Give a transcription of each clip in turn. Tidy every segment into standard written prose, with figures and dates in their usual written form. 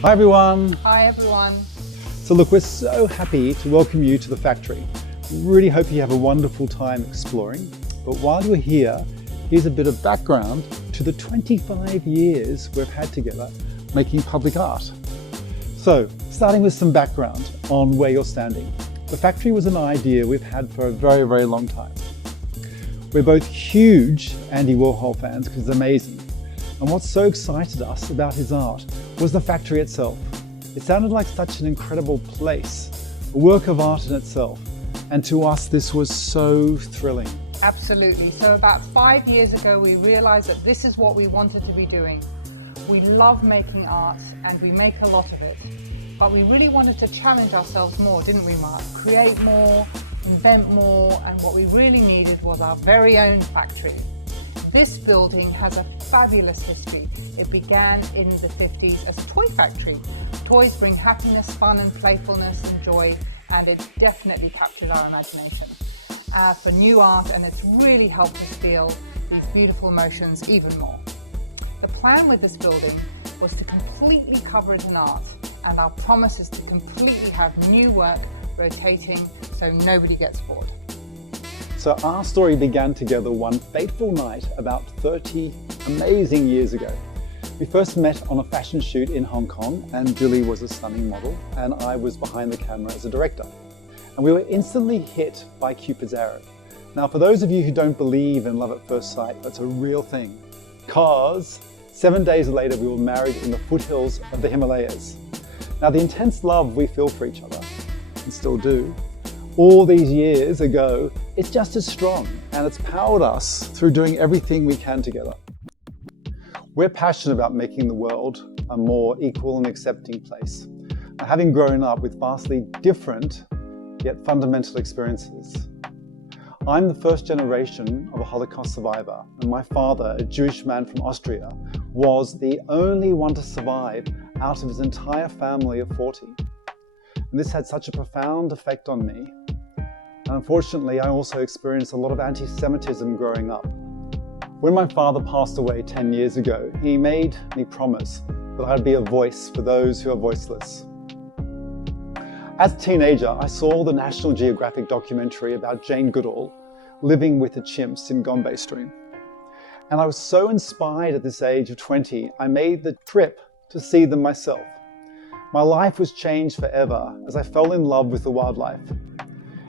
Hi everyone. Hi everyone. So look, we're so happy to welcome you to the factory. We really hope you have a wonderful time exploring. But while you're here, here's a bit of background to the 25 years we've had together making public art. So, starting with some background on where you're standing. The factory was an idea we've had for a very, very long time. We're both huge Andy Warhol fans because it's amazing. And what so excited us about his art was the factory itself. It sounded like such an incredible place, a work of art in itself. And to us, this was so thrilling. Absolutely. So about 5 years ago, we realized that this is what we wanted to be doing. We love making art and we make a lot of it. But we really wanted to challenge ourselves more, didn't we, Mark? Create more, invent more, and what we really needed was our very own factory. This building has a fabulous history. It began in the 50s as a toy factory. Toys bring happiness, fun and playfulness and joy, and it definitely captured our imagination for new art, and it's really helped us feel these beautiful emotions even more. The plan with this building was to completely cover it in art, and our promise is to completely have new work rotating so nobody gets bored. So our story began together one fateful night about 30 amazing years ago. We first met on a fashion shoot in Hong Kong, and Gillie was a stunning model and I was behind the camera as a director. And we were instantly hit by Cupid's arrow. Now for those of you who don't believe in love at first sight, that's a real thing. Because 7 days later we were married in the foothills of the Himalayas. Now the intense love we feel for each other, and still do, all these years ago, it's just as strong, and it's powered us through doing everything we can together. We're passionate about making the world a more equal and accepting place, having grown up with vastly different yet fundamental experiences. I'm the first generation of a Holocaust survivor, and my father, a Jewish man from Austria, was the only one to survive out of his entire family of 40. And this had such a profound effect on me. And unfortunately, I also experienced a lot of anti-Semitism growing up. When my father passed away 10 years ago, he made me promise that I'd be a voice for those who are voiceless. As a teenager, I saw the National Geographic documentary about Jane Goodall living with the chimps in Gombe Stream. And I was so inspired at this age of 20, I made the trip to see them myself. My life was changed forever as I fell in love with the wildlife.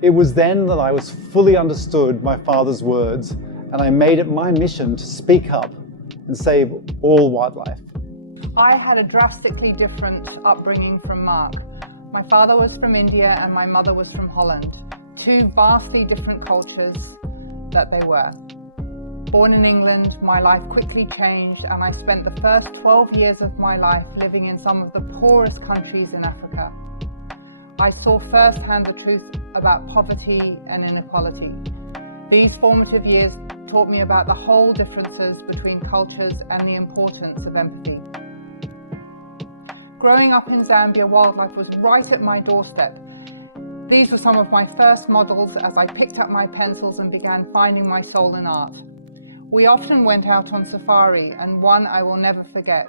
It was then that I was fully understood my father's words, and I made it my mission to speak up and save all wildlife. I had a drastically different upbringing from Mark. My father was from India and my mother was from Holland. Two vastly different cultures that they were. Born in England, my life quickly changed, and I spent the first 12 years of my life living in some of the poorest countries in Africa. I saw firsthand the truth about poverty and inequality. These formative years taught me about the whole differences between cultures and the importance of empathy. Growing up in Zambia, wildlife was right at my doorstep. These were some of my first models as I picked up my pencils and began finding my soul in art. We often went out on safari, and one I will never forget.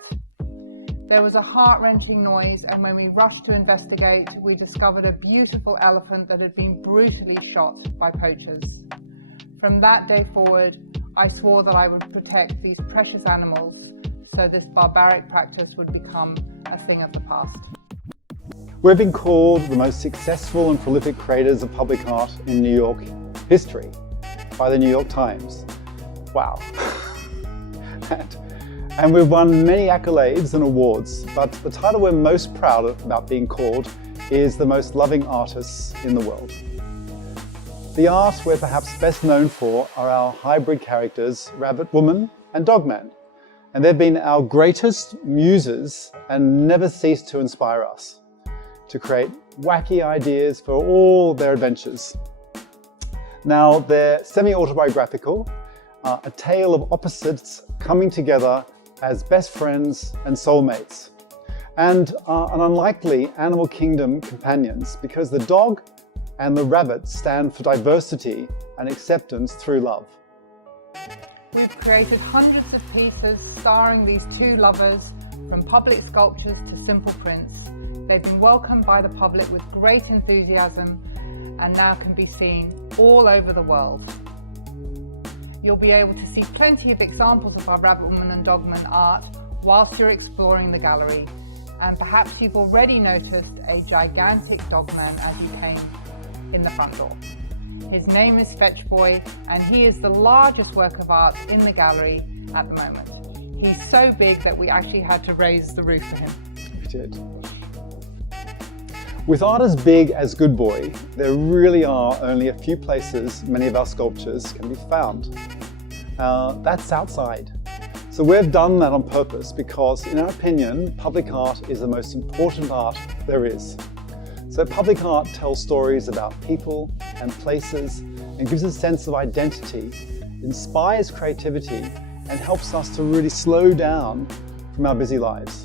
There was a heart-wrenching noise, and when we rushed to investigate, we discovered a beautiful elephant that had been brutally shot by poachers. From that day forward, I swore that I would protect these precious animals so this barbaric practice would become a thing of the past. We've been called the most successful and prolific creators of public art in New York history by the New York Times. Wow. And we've won many accolades and awards, but the title we're most proud of about being called is the most loving artists in the world. The art we're perhaps best known for are our hybrid characters, Rabbit Woman and Dogman. And they've been our greatest muses and never cease to inspire us to create wacky ideas for all their adventures. Now, they're semi-autobiographical, a tale of opposites coming together as best friends and soulmates, and are an unlikely animal kingdom companions because the dog and the rabbit stand for diversity and acceptance through love. We've created hundreds of pieces starring these two lovers, from public sculptures to simple prints. They've been welcomed by the public with great enthusiasm and now can be seen all over the world. You'll be able to see plenty of examples of our Rabbit Woman and Dogman art whilst you're exploring the gallery, and perhaps you've already noticed a gigantic dogman as you came in the front door. His name is Fetch Boy, and he is the largest work of art in the gallery at the moment. He's so big that we actually had to raise the roof for him. We did. With art as big as Good Boy, there really are only a few places many of our sculptures can be found. That's outside. So we've done that on purpose because, in our opinion, public art is the most important art there is. So public art tells stories about people and places and gives a sense of identity, inspires creativity, and helps us to really slow down from our busy lives.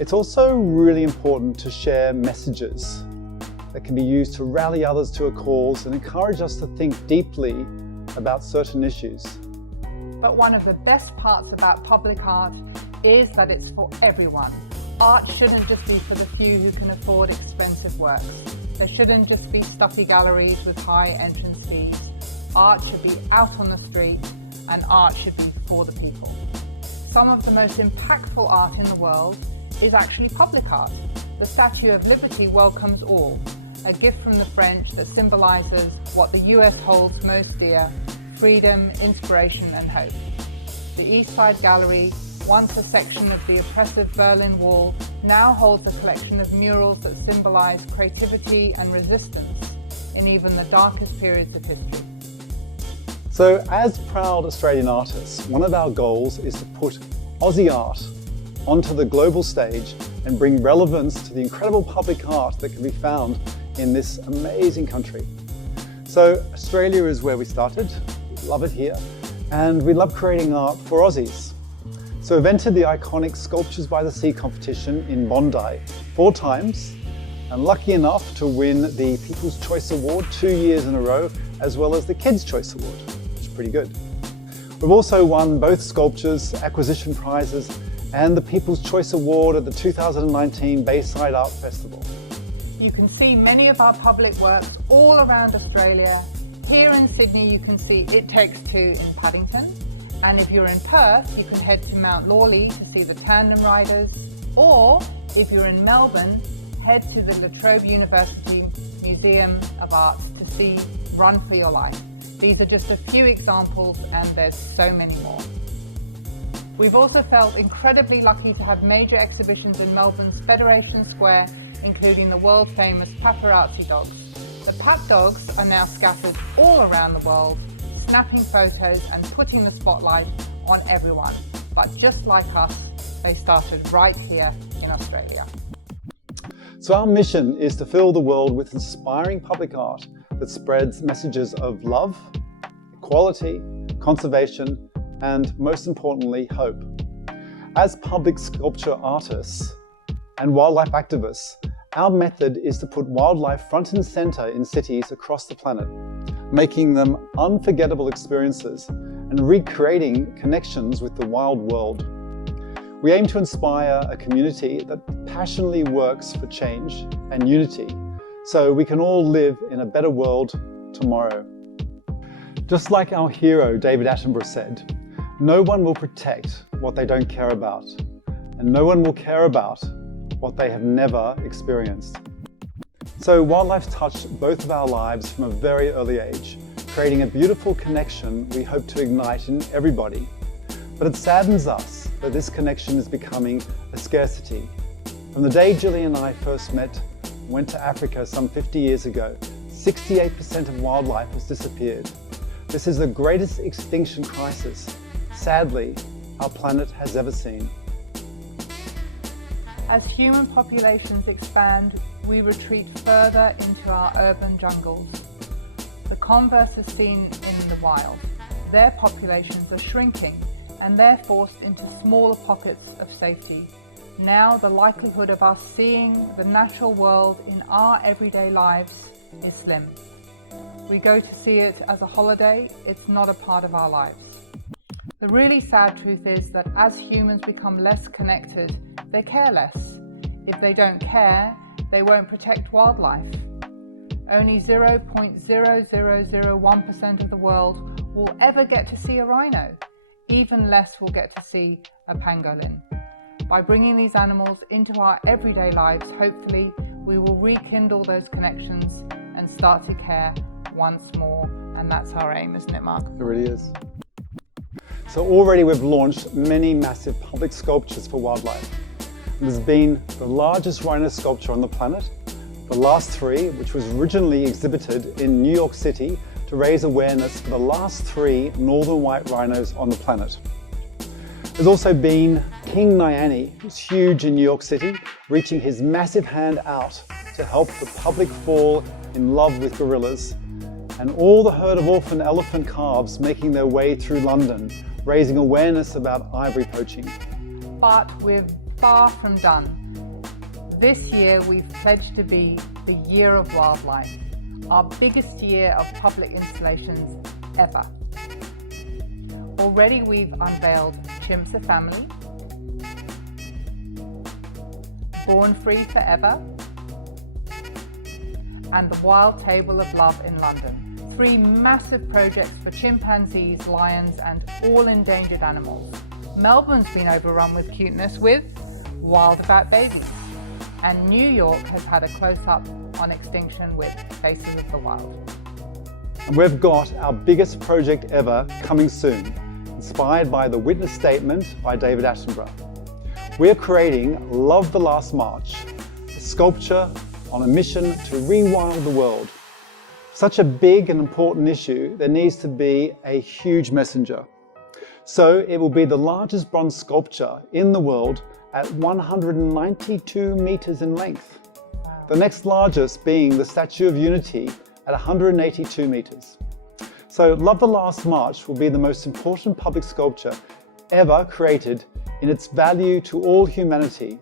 It's also really important to share messages that can be used to rally others to a cause and encourage us to think deeply about certain issues. But one of the best parts about public art is that it's for everyone. Art shouldn't just be for the few who can afford expensive works. There shouldn't just be stuffy galleries with high entrance fees. Art should be out on the street, and art should be for the people. Some of the most impactful art in the world is actually public art. The Statue of Liberty welcomes all, a gift from the French that symbolises what the US holds most dear: freedom, inspiration and hope. The East Side Gallery, once a section of the oppressive Berlin Wall, now holds a collection of murals that symbolise creativity and resistance in even the darkest periods of history. So as proud Australian artists, one of our goals is to put Aussie art onto the global stage and bring relevance to the incredible public art that can be found in this amazing country. So Australia is where we started, we love it here, and we love creating art for Aussies. So we've entered the iconic Sculptures by the Sea competition in Bondi 4 times, and lucky enough to win the People's Choice Award 2 years in a row, as well as the Kids' Choice Award, which is pretty good. We've also won both sculptures, acquisition prizes, and the People's Choice Award at the 2019 Bayside Art Festival. You can see many of our public works all around Australia. Here in Sydney you can see It Takes Two in Paddington, and if you're in Perth you can head to Mount Lawley to see the Tandem Riders, or if you're in Melbourne, head to the La Trobe University Museum of Art to see Run for Your Life. These are just a few examples, and there's so many more. We've also felt incredibly lucky to have major exhibitions in Melbourne's Federation Square, including the world-famous paparazzi dogs. The pap dogs are now scattered all around the world, snapping photos and putting the spotlight on everyone. But just like us, they started right here in Australia. So our mission is to fill the world with inspiring public art that spreads messages of love, equality, conservation, and most importantly, hope. As public sculpture artists and wildlife activists, our method is to put wildlife front and center in cities across the planet, making them unforgettable experiences and recreating connections with the wild world. We aim to inspire a community that passionately works for change and unity, so we can all live in a better world tomorrow. Just like our hero David Attenborough said, no one will protect what they don't care about, and no one will care about what they have never experienced. So wildlife's touched both of our lives from a very early age, creating a beautiful connection we hope to ignite in everybody. But it saddens us that this connection is becoming a scarcity. From the day Gillie and I first met and went to Africa some 50 years ago, 68% of wildlife has disappeared. This is the greatest extinction crisis, sadly, our planet has ever seen. As human populations expand, we retreat further into our urban jungles. The converse is seen in the wild. Their populations are shrinking, and they're forced into smaller pockets of safety. Now the likelihood of us seeing the natural world in our everyday lives is slim. We go to see it as a holiday, it's not a part of our lives. The really sad truth is that as humans become less connected, they care less. If they don't care, they won't protect wildlife. Only 0.0001% of the world will ever get to see a rhino. Even less will get to see a pangolin. By bringing these animals into our everyday lives, hopefully we will rekindle those connections and start to care once more. And that's our aim, isn't it, Marc? It really is. So already we've launched many massive public sculptures for wildlife. There's been the largest rhino sculpture on the planet, the last three, which was originally exhibited in New York City to raise awareness for the last 3 northern white rhinos on the planet. There's also been King Nyani, who's huge in New York City, reaching his massive hand out to help the public fall in love with gorillas, and all the herd of orphan elephant calves making their way through London, raising awareness about ivory poaching. But we're far from done. This year we've pledged to be the Year of Wildlife, our biggest year of public installations ever. Already we've unveiled Chimps a Family, Born Free Forever, and the Wild Table of Love in London. 3 massive projects for chimpanzees, lions, and all endangered animals. Melbourne's been overrun with cuteness with Wild About Babies, and New York has had a close-up on extinction with Faces of the Wild. And we've got our biggest project ever coming soon, inspired by the witness statement by David Attenborough. We're creating Love the Last March, a sculpture on a mission to rewild the world. Such a big and important issue, there needs to be a huge messenger. So it will be the largest bronze sculpture in the world at 192 meters in length. Wow. The next largest being the Statue of Unity at 182 meters. So Love the Last March will be the most important public sculpture ever created in its value to all humanity.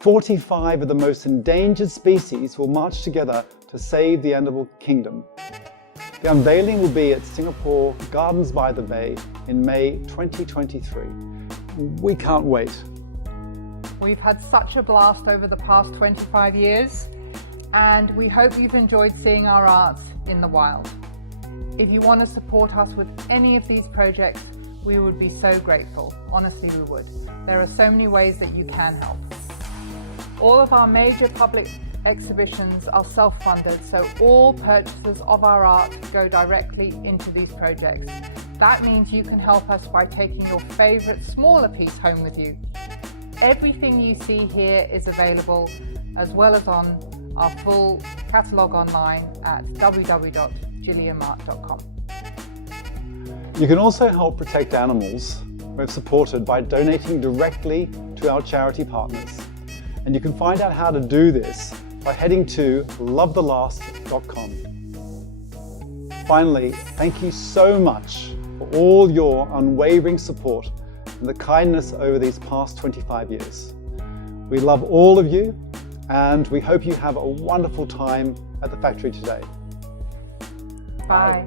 45 of the most endangered species will march together to save the animal kingdom. The unveiling will be at Singapore Gardens by the Bay in May 2023. We can't wait. We've had such a blast over the past 25 years, and we hope you've enjoyed seeing our art in the wild. If you want to support us with any of these projects, we would be so grateful. Honestly, we would. There are so many ways that you can help. All of our major public exhibitions are self-funded, so all purchases of our art go directly into these projects. That means you can help us by taking your favorite smaller piece home with you. Everything you see here is available, as well as on our full catalogue online at www.gillieandmarc.com. You can also help protect animals we've supported by donating directly to our charity partners. And you can find out how to do this by heading to lovethelast.com. Finally, thank you so much for all your unwavering support and the kindness over these past 25 years. We love all of you, and we hope you have a wonderful time at the factory today. Bye.